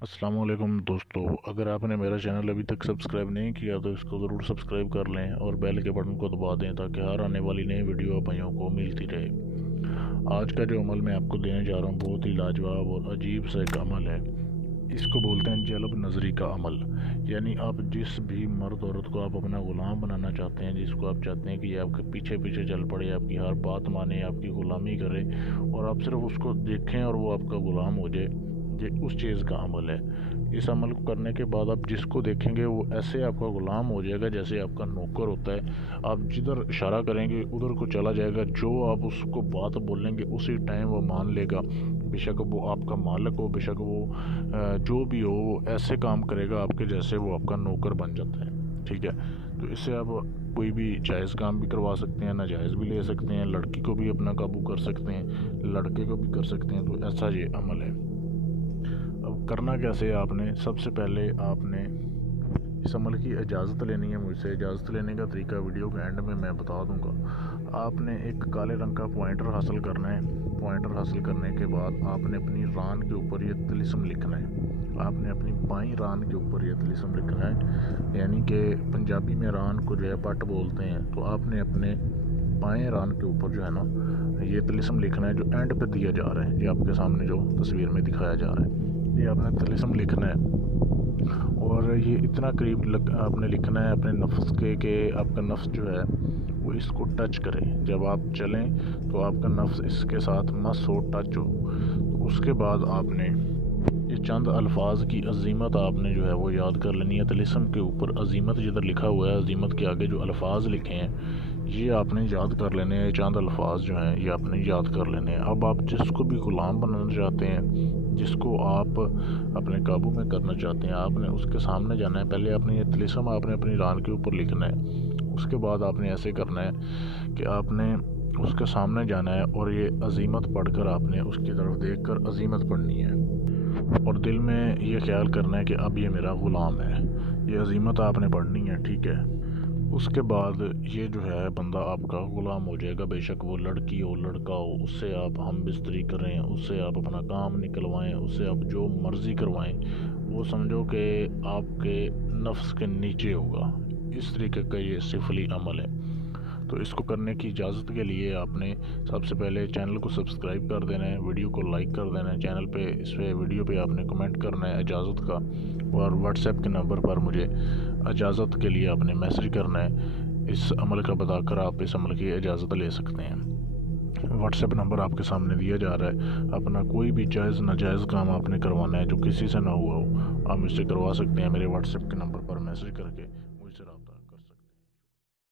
السلام علیکم دوستو، اگر آپ نے میرا چینل ابھی تک سبسکرائب نہیں کیا تو اس کو ضرور سبسکرائب کر لیں اور بیل کے بٹن کو دبا دیں تاکہ ہر آنے والی نئی ویڈیو آپ بھائیوں کو ملتی رہے۔ آج کا جو عمل میں آپ کو دینے جا رہا ہوں بہت ہی لاجواب اور عجیب سا ایک عمل ہے۔ اس کو بولتے ہیں جلب نظری کا عمل، یعنی آپ جس بھی مرد عورت کو آپ اپنا غلام بنانا چاہتے ہیں، جس کو آپ چاہتے ہیں کہ یہ آپ کے پیچھے پیچھے چل پڑے، آپ کی ہر بات مانے، آپ کی غلامی کرے اور آپ صرف اس کو دیکھیں اور وہ آپ کا غلام ہو جائے، یہ اس چیز کا عمل ہے۔ اس عمل کو کرنے کے بعد آپ جس کو دیکھیں گے وہ ایسے آپ کا غلام ہو جائے گا جیسے آپ کا نوکر ہوتا ہے۔ آپ جدھر اشارہ کریں گے ادھر کو چلا جائے گا، جو آپ اس کو بات بولیں گے اسی ٹائم وہ مان لے گا، بے شک وہ آپ کا مالک ہو، بے شک وہ جو بھی ہو، وہ ایسے کام کرے گا آپ کے جیسے وہ آپ کا نوکر بن جاتا ہے۔ ٹھیک ہے، تو اس سے آپ کوئی بھی جائز کام بھی کروا سکتے ہیں، ناجائز بھی لے سکتے ہیں، لڑکی کو بھی اپنا قابو کر سکتے ہیں، لڑکے کو بھی کر سکتے ہیں۔ تو ایسا یہ عمل ہے۔ اب کرنا کیسے ہے، آپ نے سب سے پہلے آپ نے اس عمل کی اجازت لینی ہے مجھ سے۔ اجازت لینے کا طریقہ ویڈیو کے اینڈ میں بتا دوں گا۔ آپ نے ایک کالے رنگ کا پوائنٹر حاصل کرنا ہے۔ پوائنٹر حاصل کرنے کے بعد آپ نے اپنی ران کے اوپر یہ طلسم لکھنا ہے۔ آپ نے اپنی بائیں ران کے اوپر یہ طلسم لکھنا ہے، یعنی کہ پنجابی میں ران کو جو ہے پٹ بولتے ہیں، تو آپ نے اپنے بائیں ران کے اوپر جو ہے نا یہ طلسم لکھنا ہے جو اینڈ پہ دیا جا رہا ہے، یہ آپ کے سامنے جو تصویر میں دکھایا جا رہا ہے، یہ آپ نے طلسم لکھنا ہے۔ اور یہ اتنا قریب آپ نے لکھنا ہے اپنے نفس کے کہ آپ کا نفس جو ہے وہ اس کو ٹچ کرے۔ جب آپ چلیں تو آپ کا نفس اس کے ساتھ مس ہو، ٹچ ہو۔ تو اس کے بعد آپ نے یہ چند الفاظ کی عظیمت آپ نے جو ہے وہ یاد کر لینی ہے۔ طلسم کے اوپر عظیمت جدھر لکھا ہوا ہے، عظیمت کے آگے جو الفاظ لکھے ہیں یہ آپ نے یاد کر لینے ہیں۔ چند الفاظ جو ہیں یہ آپ نے یاد کر لینے ہیں۔ اب آپ جس کو بھی غلام بنانا چاہتے ہیں، جس کو آپ اپنے قابو میں کرنا چاہتے ہیں، آپ نے اس کے سامنے جانا ہے۔ پہلے آپ نے یہ طلسم آپ نے اپنی ران کے اوپر لکھنا ہے، اس کے بعد آپ نے ایسے کرنا ہے کہ آپ نے اس کے سامنے جانا ہے اور یہ عظیمت پڑھ کر آپ نے اس کی طرف دیکھ کر عظیمت پڑھنی ہے اور دل میں یہ خیال کرنا ہے کہ اب یہ میرا غلام ہے۔ یہ عظیمت آپ نے پڑھنی ہے، ٹھیک ہے۔ اس کے بعد یہ جو ہے بندہ آپ کا غلام ہو جائے گا، بے شک وہ لڑکی ہو لڑکا ہو، اس سے آپ ہم بستری کریں، اس سے آپ اپنا کام نکلوائیں، اس سے آپ جو مرضی کروائیں، وہ سمجھو کہ آپ کے نفس کے نیچے ہوگا۔ اس طریقے کا یہ سفلی عمل ہے۔ تو اس کو کرنے کی اجازت کے لیے آپ نے سب سے پہلے چینل کو سبسکرائب کر دینا ہے، ویڈیو کو لائک کر دینا ہے، چینل پہ اس پہ ویڈیو پہ آپ نے کمنٹ کرنا ہے اجازت کا، اور واٹس ایپ کے نمبر پر مجھے اجازت کے لیے آپ نے میسج کرنا ہے۔ اس عمل کا بتا کر آپ اس عمل کی اجازت لے سکتے ہیں۔ واٹس ایپ نمبر آپ کے سامنے دیا جا رہا ہے۔ اپنا کوئی بھی جائز ناجائز کام آپ نے کروانا ہے جو کسی سے نہ ہوا ہو، آپ مجھ سے کروا سکتے ہیں میرے واٹس ایپ کے نمبر پر میسج کر کے مجھ سے رابطہ